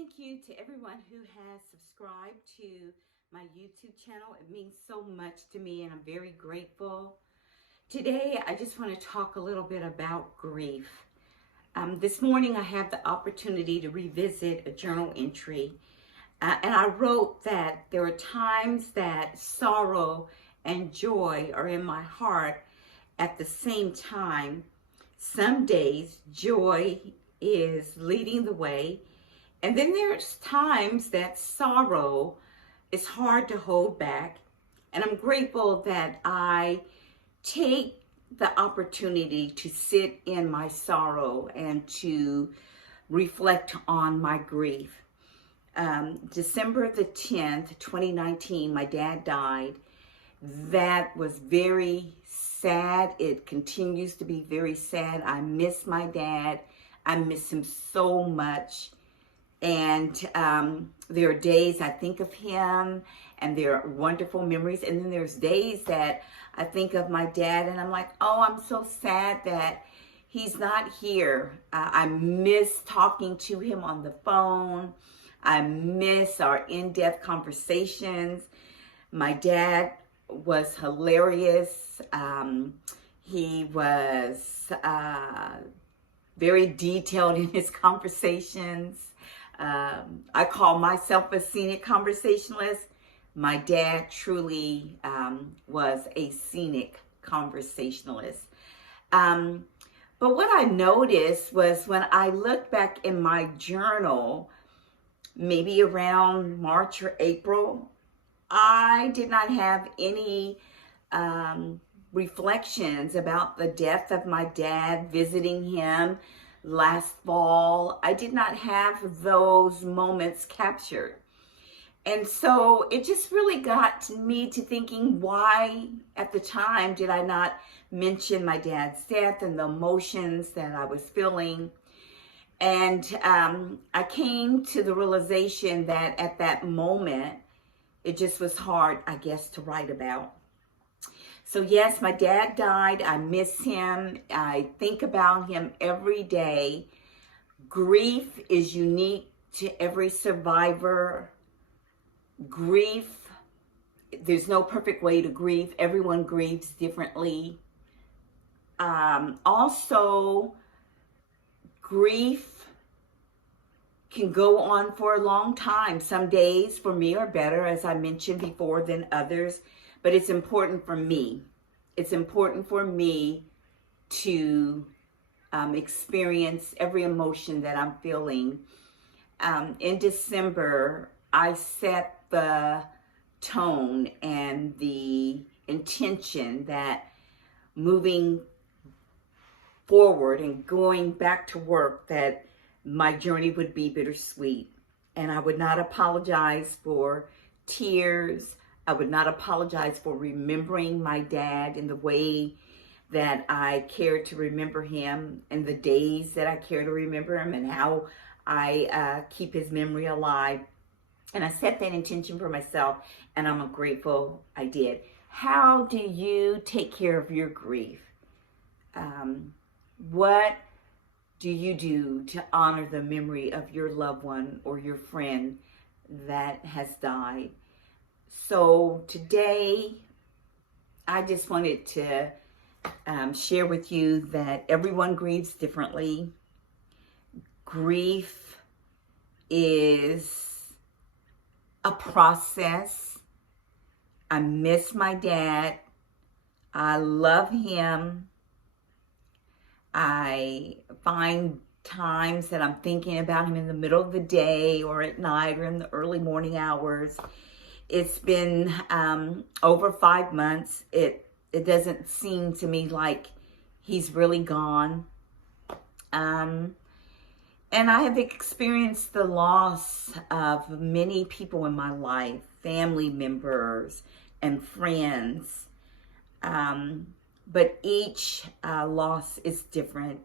Thank you to everyone who has subscribed to my YouTube channel. It means so much to me and I'm very grateful. Today, I just want to talk a little bit about grief. This morning, I have the opportunity to revisit a journal entry. And I wrote that there are times that sorrow and joy are in my heart at the same time. Some days, joy is leading the way. And then there's times that sorrow is hard to hold back. And I'm grateful that I take the opportunity to sit in my sorrow and to reflect on my grief. December the 10th, 2019, my dad died. That was very sad. It continues to be very sad. I miss my dad. I miss him so much. And there are days I think of him and there are wonderful memories. And then there's days that I think of my dad and I'm like, oh, I'm so sad that he's not here. I miss talking to him on the phone. I miss our in-depth conversations. My dad was hilarious. He was very detailed in his conversations. I call myself a scenic conversationalist. My dad truly was a scenic conversationalist. But what I noticed was when I looked back in my journal, maybe around March or April, I did not have any reflections about the death of my dad, visiting him last fall. I did not have those moments captured. And so it just really got me to thinking, why at the time did I not mention my dad's death and the emotions that I was feeling? And I came to the realization that at that moment, it just was hard, I guess, to write about. So yes, my dad died. I miss him. I think about him every day. Grief is unique to every survivor. Grief, there's no perfect way to grieve. Everyone grieves differently. Also, grief can go on for a long time. Some days for me are better, as I mentioned before, than others. But it's important for me. It's important for me to experience every emotion that I'm feeling. In December, I set the tone and the intention that moving forward and going back to work, that my journey would be bittersweet. And I would not apologize for tears. I would not apologize for remembering my dad in the way that I care to remember him, and the days that I care to remember him, and how I keep his memory alive. And I set that intention for myself, and I'm grateful I did. How do you take care of your grief? What do you do to honor the memory of your loved one or your friend that has died? So today, I just wanted to share with you that everyone grieves differently. Grief is a process. I miss my dad. I love him. I find times that I'm thinking about him in the middle of the day or at night or in the early morning hours. It's been over 5 months. It doesn't seem to me like he's really gone. And I have experienced the loss of many people in my life, family members and friends. But each loss is different,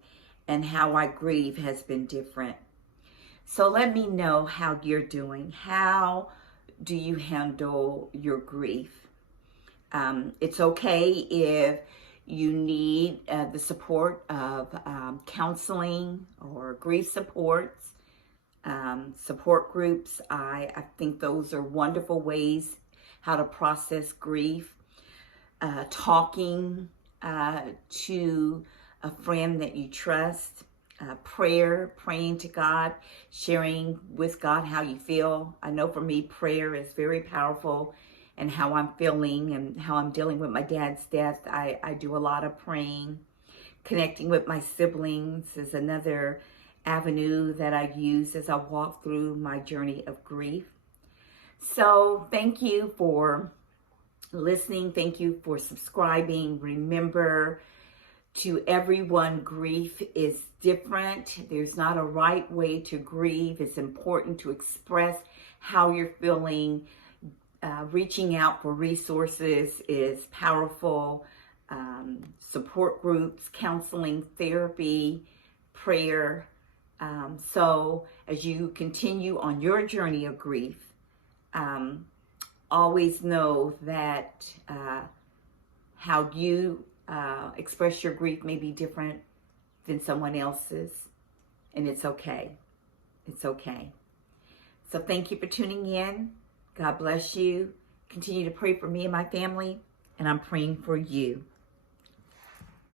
and how I grieve has been different. So let me know how you're doing. How do you handle your grief? It's okay if you need the support of counseling or grief supports. support groups. I think those are wonderful ways how to process grief. Talking to a friend that you trust. Praying to God, sharing with God how you feel. I know for me, prayer is very powerful, and how I'm feeling and how I'm dealing with my dad's death. I do a lot of praying. Connecting with my siblings is another avenue that I use as I walk through my journey of grief. So thank you for listening. Thank you for subscribing. Remember, to everyone, grief is different. There's not a right way to grieve. It's important to express how you're feeling. Reaching out for resources is powerful. Support groups, counseling, therapy, prayer. So as you continue on your journey of grief, always know that how you express your grief may be different than someone else's, and it's okay. It's okay. So thank you for tuning in. God bless you. Continue to pray for me and my family, and I'm praying for you.